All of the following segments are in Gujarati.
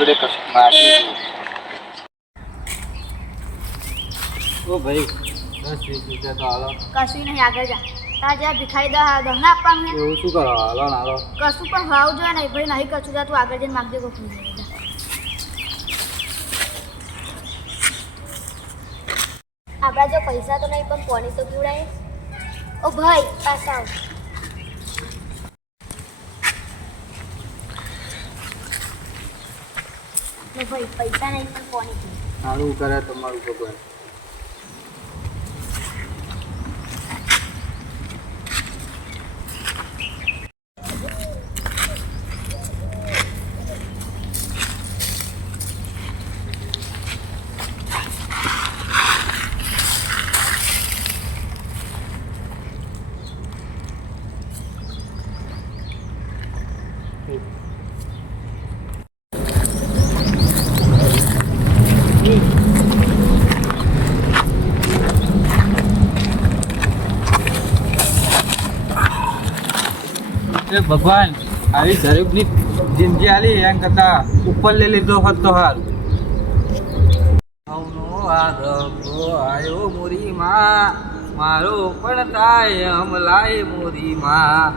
જોડે કશું માગી. ઓ ભાઈ 10-20 રૂપિયા તો હાલો. કશું નહીં, આગળ જા. તાર જ્યાં ભિખારી દહ ના આપવાનું એવું શું કરો? હાલો ને હાલો. કશું પણ ભાવ જોઈએ નહીં ભાઈ, નહીં કશું જા, તું આગળ જઈને માગજે કોક. આપણા જો પૈસા તો નહીં પણ પોણી તો પીવડાય. ઓ ભાઈ પાછા આવ. ભાઈ પૈસા નહીં પણ પોણી પી. સારું કરે તમારું ભગવાન. ભગવાન આવી ગરીબની જિંદગી આલી એમ કરતા ઉપર લઈ લીધો હોત તો હાલ. આવ્યો મોરી માં મારો પણ થાય અમલાય મોરી માં.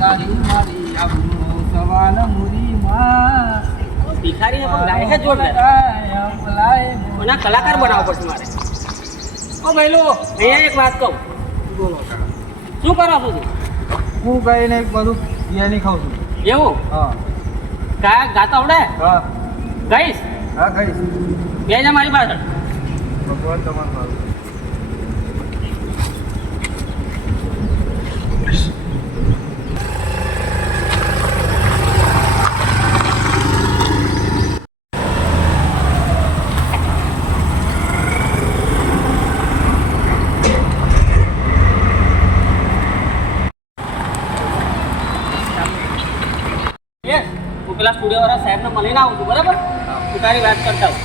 મારી આપનો સવાલ મોરી માં. ભિખારી પણ ગાય છે જોરદાર. એના કલાકાર બનાવવો પડશે મારે. ઓ ભાઈલો અહીંયા એક વાત કહું. બોલો. શું કરો છો તું? હું કહીને બધું બિયાની ખાઉં છું. એવું? હા ગાયક ગાતા આવડે? હા ગાઈશ? હા ખાઈશ. બે જા મારી પાછળ. ભગવાન તમારું મારું. હું પેલા સ્ટુડિયો વાળા સાહેબને મળીને આવું છું, બરાબર? તું તારી વાત કરતા હું.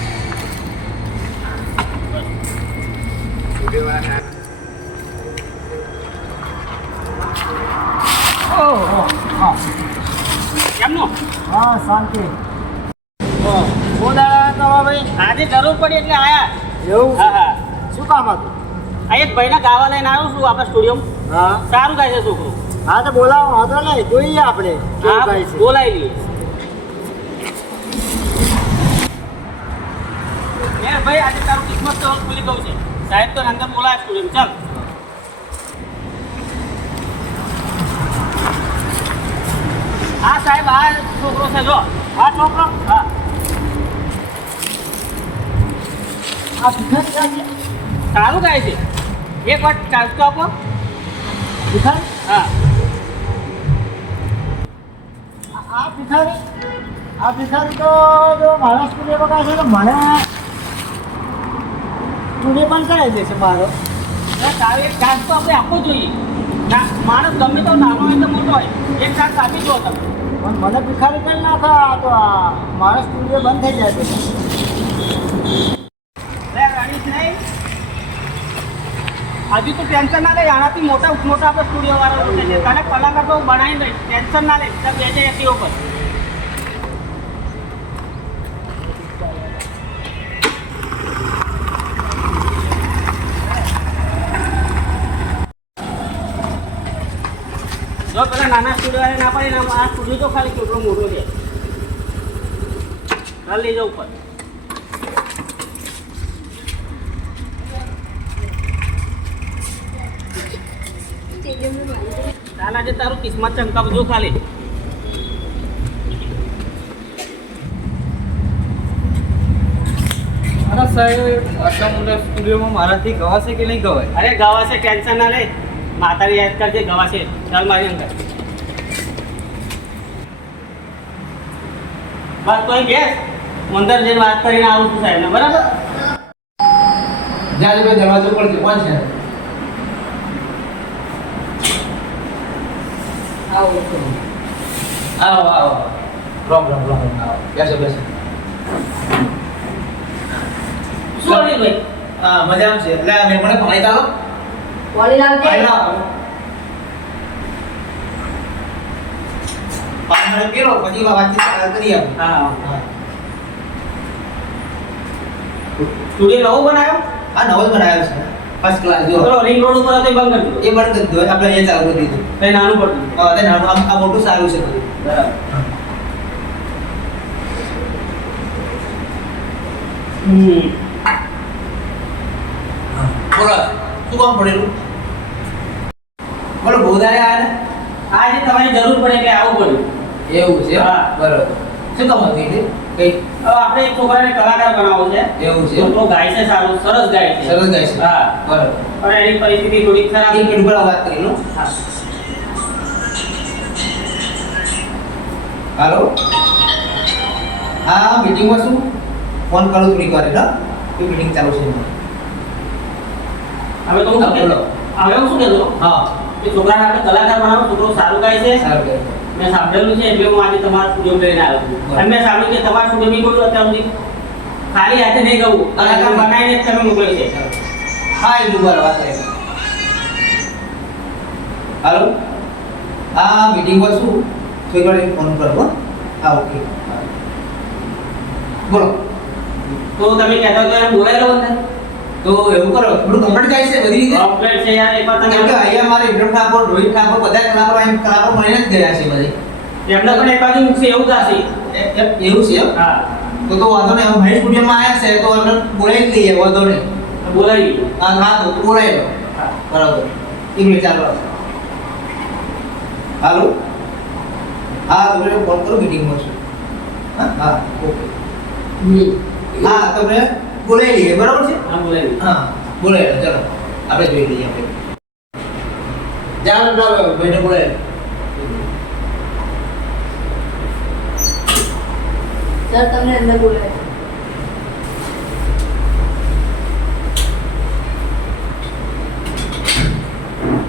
કેમનું? હા શાંતિ. આજે જરૂર પડી એટલે આયા. એવું હા હા. શું કામ હતું? આ એક ભાઈને ગાવા લઈને આવ્યો છું આપણા સ્ટુડિયોમાં. હા સારું ગાય છે છોકરું. હા તો બોલાવો વાંધો નહીં, જોઈએ આપણે કેવું હા ગાય છે. બોલાવી લઈએ. ભાઈ આજે તારું કિસ્મત તો ખુલી ગયું છે. સાહેબ તો અંદર બોલાય સ્ટુડિયો. ચાલ. હા સાહેબ, આ છોકરો છે જો. હા છોકરો. હા આ ભિખારી ક્યાં છે? સારું ગાય છે. એક વાર ચાન્સ તો આપો. ભિખારી? હા આ ભિખારી? આ ભિખારી તો જો મારા સ્ટુડિયો ગાય છે તો મને સ્ટુડિયો પણ કરાવી દેશે મારો. સારું, એક ચાન્સ તો આપણે આપવો જોઈએ. ના માણસ ગમે તો નાનો હોય તો મોટો હોય, એક ચાન્સ આપી દો તમે. પણ મને ભિખારી કરી નાખો તો મારો સ્ટુડિયો બંધ થઈ જાય છે. ગાડી નહીં હજુ તો ટેન્શન ના લે. આનાથી મોટા મોટા આપણે સ્ટુડિયો વાળા છે. તને કલાકાર તો બનાવી દઈશ, ટેન્શન ના લે. તમે બેજે એસી ઉપર. જો પેલા નાના સ્ટુડિયો ના પાડીને આ સ્ટુડિયો તો ખાલી કેટલો મોટો છે. ચાલ લઈ જાઓ ઉપર. ચાલ આજે તારું કિસ્મત ચમકાવજો ખાલી. અરે સાહેબ આટલા મોટા સ્ટુડિયોમાં મારાથી ગવાશે કે નહીં ગવાય? અરે ગવાશે, ટેન્શન ના લે. માતાને યાદ કરજે, ગવાશે. ચાલ મારી અંદર. બસ તો અહીં બેસ. હું અંદર જઈને વાત કરીને આવું છું સાહેબને, બરાબર? જ્યાં તમે દરવાજો પર છે કોણ છે? આવો આવો આવો. રામ રામ રામ આવો. બેસો બેસો. સોરી ભાઈ. હા મજા આવશે એટલે મેં મને પાણી ચાલો પાણી લાવજે. પાણી પીરો પછી વાતચીત કરીએ આપણે. હા હા સ્ટુડિયો નવો બનાવ્યો. આ નવો જ બનાવ્યો છે ફર્સ્ટ ક્લાસ જો પેલો રિંગ રોડ ઉપર હતો એ બંધ કરી દીધો. એ પણ કરી દો આપણે અહીંયા ચાલુ કરી દીધું કઈ નાનું પડતું. હા તે નાનું આ મોટું સારું છે બધું બરાબર. હમ. બોલો શું કામ પડેલું બોલો બહુ દાડે આયા ને આજે તમારી જરૂર પડે એટલે આવું પડ્યું. એવું છે હા. બરોબર શું કામ હતું એટલે કઈ હવે આપણે એક છોકરાને કલાકાર બનાવવો છે. એવું છે છોકરો ગાય છે સારું, સરસ ગાય છે. સરસ ગાય છે હા. બરોબર પણ એની પરિસ્થિતિ થોડી ખરાબ એક મિનિટ ઉપર વાત કરી લો હા. હાલો હા મીટિંગમાં શું ફોન કરું થોડીક વાર એટલે કોઈ મીટિંગ ચાલુ છે હવે તો હું હા, બોલો. હવે હું શું કહેતો હા કે છોકરાને આપણે કલાકાર બનાવો, છોકરો સારું ગાય છે. સારું કે મેં સાંભળેલું છે એટલે હું આજે તમારા સ્ટુડિયો લઈને આવ્યો છું. બરાબર. અને મેં સાંભળ્યું કે તમારા સ્ટુડિયોની કોઈ અત્યાર સુધી ખાલી હાથે નહીં ગયું, કલાકાર બનાવીને જ તમે મોકલ્યો છે. હા એ દુબારા વાત કરી હાલો હા મીટિંગમાં શું થોડીક વાર ફોન કરો હા ઓકે બોલો તો તમે કહેતા હતો એને બોલાવી લો અંદર. તો એવું કરો થોડું કમ્પ્લીટ થાય છે બધી રીતે કમ્પ્લીટ છે યાર, એકવાર કેમ કે તમે અહીંયા મારે ઇબ્રાહિમ ઠાકોર રોહિત ઠાકોર બધા કલાકારો અહીં કલાકારો મળીને જ ગયા છે બધી એમને પણ એક બાજુ મૂકશે એવું થશે. એવું છે એમ? હા તો વાંધો નહીં હવે મહેશ સ્ટુડિયોમાં આવ્યા છે તો એમને બોલાવી જ લઈએ વાંધો નહીં તો બોલાવી લો. હા હા તો બોલાવી લો હા. બરાબર એક મિનિટ ચાલો હાલો હા તમે ફોન કરો મીટિંગમાં છું હા હા ઓકે હા તમને બોલાવી લઈએ બરાબર છે હા બોલાવી લો. હા બોલાવી લો ચાલો આપણે જોઈ લઈએ આપણે ચાલો ચાલો ભાઈને બોલાવી લો. સર તમને અંદર બોલાવે.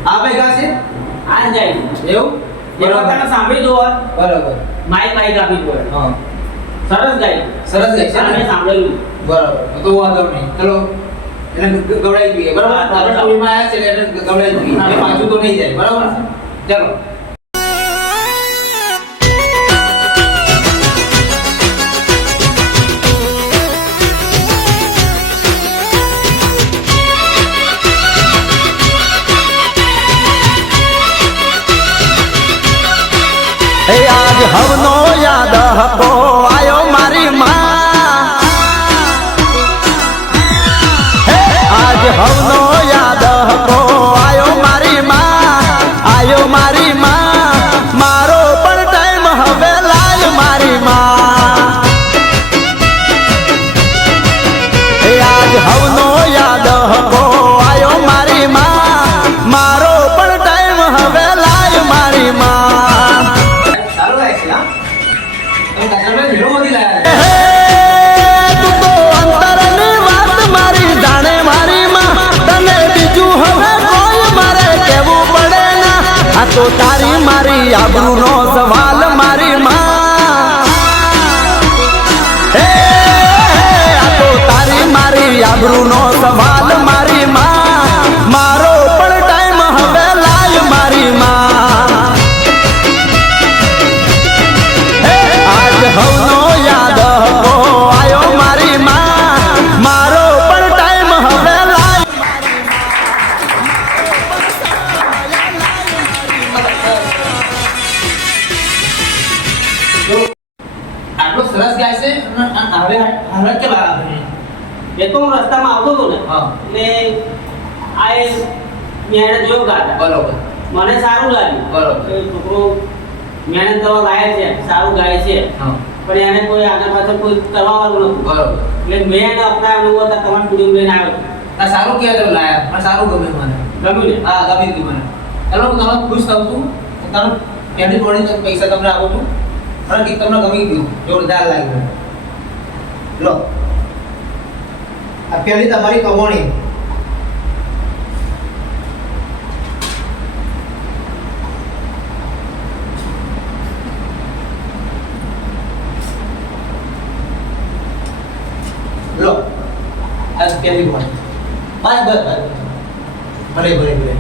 આ ભાઈ ક્યાં છે આ જ જાય. એવું એકવાર તમે સાંભળી જુઓ, બરાબર માઇક આપી દો. હા સરસ ગાય. સરસ ગાય છે હા, ને? મેં સાંભળેલું. બરાબર તો વાંધો નહીં ચલો એને ગવડાવી દઈએ બરાબર હા, આપણે સ્ટોરીમાં આવ્યા છે એટલે એને ગવડાવી દઈએ હા. એટલે પાછું તો નહીં જાય બરાબર ચાલો હે આજ હવનો યાદ હકો આયો મારી માં હે આજ હવનો યાદ હકો આયો મારી માં મારો પણ ટાઈમ હવે લાય મારી માં હે આજ હવનો યાદ હકો આયો મારી માં મારો પણ ટાઈમ હવે લાય મારી માં સારું લાગે છે હા તમે કાચરમાં હીરો મોદી લાયા હે તું તો અંતરની વાત મારી જાણે મારી માં તને બીજું હવે કોઈ મારે કહેવું પડે ના આ તો તારી મારી આબરૂનો સવાલ મારી માં હે આ તો તારી મારી આબરૂનો સવાલ મારી માં મારો પણ ટાઈમ હવે લાય મારી માં આજ હવનો યાદ હકો આયો મારી માં મારો પણ ટાઈમ હવે લાય આટલો સરસ ગાય છે અને હવે હાલત કે બહાર આવે એ તો હું રસ્તામાં આવતો હતો ને હા. એટલે આ એ મહેનત જેવો ગાતા. બરોબર મને સારું લાગ્યું. બરોબર. કે છોકરો મહેનત કરવા લાયક છે, સારું ગાય છે, હા પણ એને કોઈ આગળ પાછળ કોઈ કરવા વાળું નતું. બરોબર એટલે મેં અપનાવ્યું હતા, તમારા સ્ટુડિયો લઈને આવ્યો. આ સારું કહેવાય તમે લાયા પણ સારું ગમ્યું મને ગમ્યું ને? હા ગમી ગયું મને ચાલો હું તમને ખુશ થઉં છું તારું પહેલી ટોળી પૈસા તમને આપું છું અને ગીત તમને ગમી ગયું જોરદાર લાગ્યું લો આ પહેલી તમારી કમાણી લો આ પહેલી કમાણી બસ બસ બસ ભલે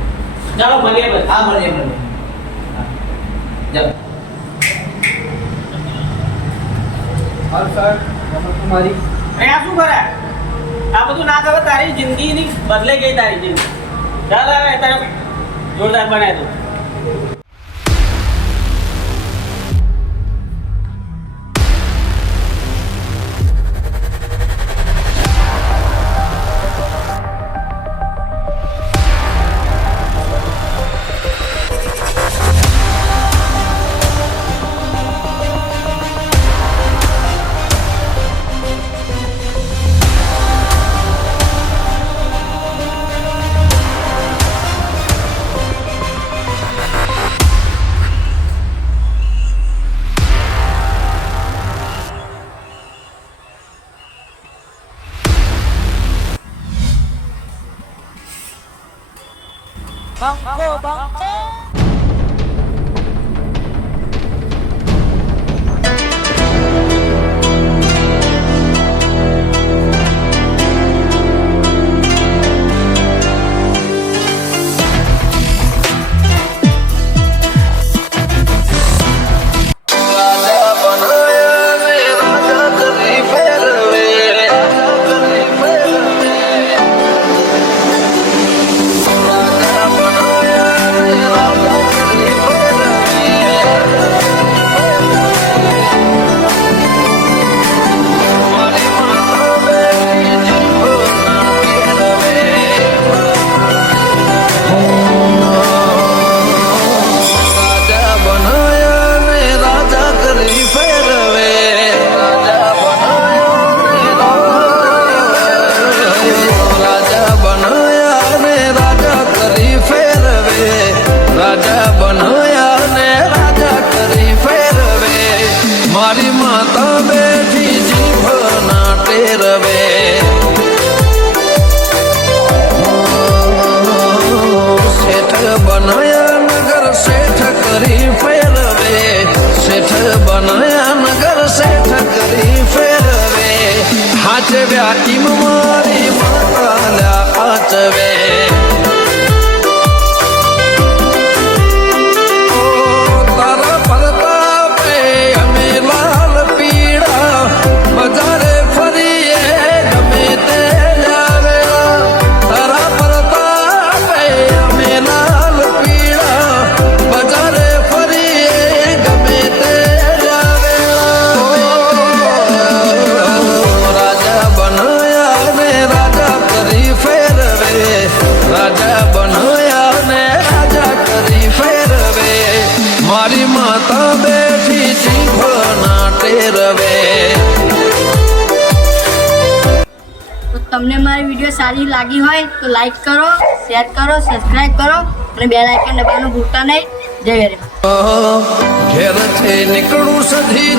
ચાલો મળીએ બસ. હા મળીએ હા. ચાલો હાલ સર તમારી અરે આ શું કરે? આ બધું ના કરે તારી જિંદગીની બદલાઈ ગઈ તારી જિંદગી. ચાલ હવે તારે જોરદાર બનાવી દો. મારી માતા બેઠી જીભ ના ટેરવે શેઠ બનાયા નગર શેઠ કરી ફેરવે શેઠ બનાયા નગર શેઠ કરી ફેરવે હાચવ્યા કિમ મારી માતા લ્યા હાચવે મારી માતા બેઠી જીભ ના ટેરવે. તો તમને મારી વિડીયો સારી લાગી હોય તો લાઈક કરો, શેર કરો, સબસ્ક્રાઇબ કરો અને બેલ આઇકન દબાવવાનું ભૂલતા નહીં. જય ગરીબ. ઘેરથી નીકળું સધી